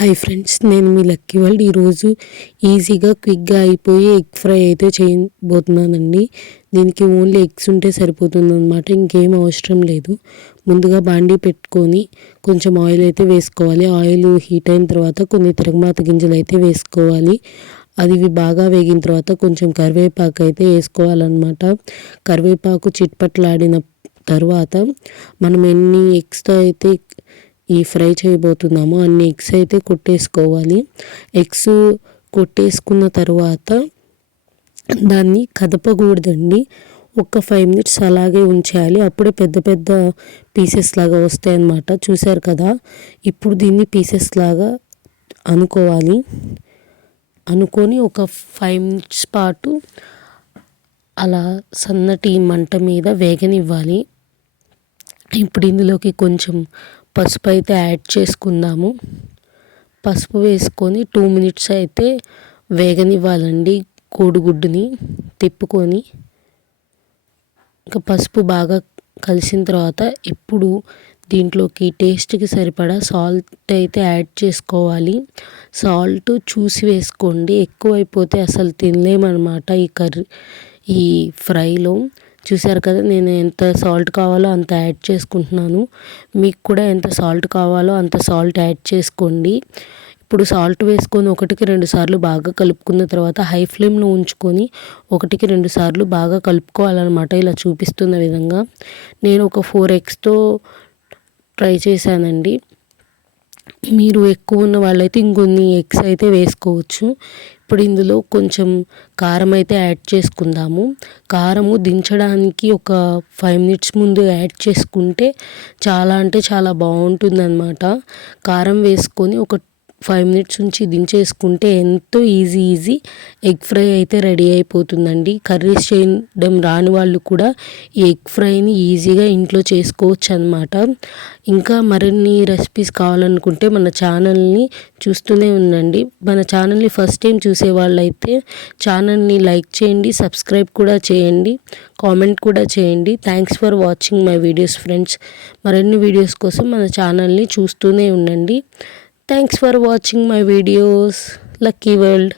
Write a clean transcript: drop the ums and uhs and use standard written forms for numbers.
Hi friends, నేను మీ lucky world. ఈరోజు ఈజీగా క్విక్గా అయిపోయి ఎగ్ ఫ్రై అయితే చేయబోతున్నానండి. దీనికి ఓన్లీ ఎగ్స్ ఉంటే సరిపోతుంది అనమాట, ఇంకేం అవసరం లేదు. ముందుగా బాండీ పెట్టుకొని కొంచెం ఆయిల్ అయితే వేసుకోవాలి. ఆయిల్ హీట్ అయిన తర్వాత కొన్ని తిరగమాత గింజలు అయితే వేసుకోవాలి. అది బాగా వేగిన తర్వాత కొంచెం కరివేపాకు అయితే వేసుకోవాలన్నమాట. కరివేపాకు చిట్పట్లాడిన తర్వాత మనం ఎన్ని ఎగ్స్తో అయితే ఈ ఫ్రై చేయబోతున్నాము అన్ని ఎగ్స్ అయితే కొట్టేసుకోవాలి. ఎగ్స్ కొట్టేసుకున్న తర్వాత దాన్ని కదపకూడదండి. ఒక 5 minutes అలాగే ఉంచేయాలి. అప్పుడే పెద్ద పెద్ద పీసెస్ లాగా వస్తాయి అన్నమాట. చూసారు కదా, ఇప్పుడు దీన్ని పీసెస్ లాగా అనుకోవాలి. అనుకొని ఒక 5 minutes పాటు అలా సన్నటి మంట మీద వేగనివ్వాలి. ఇప్పుడు ఇందులోకి కొంచెం పసుపు అయితే యాడ్ చేసుకుందాము. పసుపు వేసుకొని 2 minutes అయితే వేగనివ్వాలండి. కోడిగుడ్డుని తిప్పుకొని ఇంకా పసుపు బాగా కలిసిన తర్వాత ఇప్పుడు దీంట్లోకి టేస్ట్కి సరిపడా సాల్ట్ అయితే యాడ్ చేసుకోవాలి. సాల్ట్ చూసి వేసుకోండి, ఎక్కువైపోతే అసలు తినలేమన్నమాట ఈ ఫ్రైలో. చూసారు కదా, నేను ఎంత సాల్ట్ కావాలో అంత యాడ్ చేసుకుంటున్నాను. మీకు కూడా ఎంత సాల్ట్ కావాలో అంత సాల్ట్ యాడ్ చేసుకోండి. ఇప్పుడు సాల్ట్ వేసుకొని 1-2 సార్లు బాగా కలుపుకున్న తర్వాత హై ఫ్లేమ్లో ఉంచుకొని 1-2 సార్లు బాగా కలుపుకోవాలన్నమాట. ఇలా చూపిస్తున్న విధంగా నేను ఒక 4 eggsతో ట్రై చేశానండి. మీరు ఎక్కువ ఉన్న వాళ్ళైతే ఇంకొన్ని ఎగ్స్ అయితే వేసుకోవచ్చు. ఇప్పుడు ఇందులో కొంచెం కారం అయితే యాడ్ చేసుకుందాము. కారము దించడానికి ఒక 5 minutes ముందు యాడ్ చేసుకుంటే చాలా అంటే చాలా బాగుంటుందన్నమాట. కారం వేసుకొని ఒక 5 minutes ఉంచి దించేసుకుంటే ఎంతో ఈజీ ఎగ్ ఫ్రై అయితే రెడీ అయిపోతుందండి. కర్రీస్ చేయడం రాని వాళ్ళు కూడా ఈ ఎగ్ ఫ్రైని ఈజీగా ఇంట్లో చేసుకోవచ్చు అన్నమాట. ఇంకా మరిన్ని రెసిపీస్ కావాలనుకుంటే మన ఛానల్ని చూస్తూనే ఉండండి. మన ఛానల్ని ఫస్ట్ టైం చూసే వాళ్ళైతే ఛానల్ని లైక్ చేయండి, సబ్స్క్రైబ్ కూడా చేయండి, కామెంట్ కూడా చేయండి. Thanks for watching my videos friends. మరిన్ని వీడియోస్ కోసం మన ఛానల్ని చూస్తూనే ఉండండి. Thanks for watching my videos. Lucky World.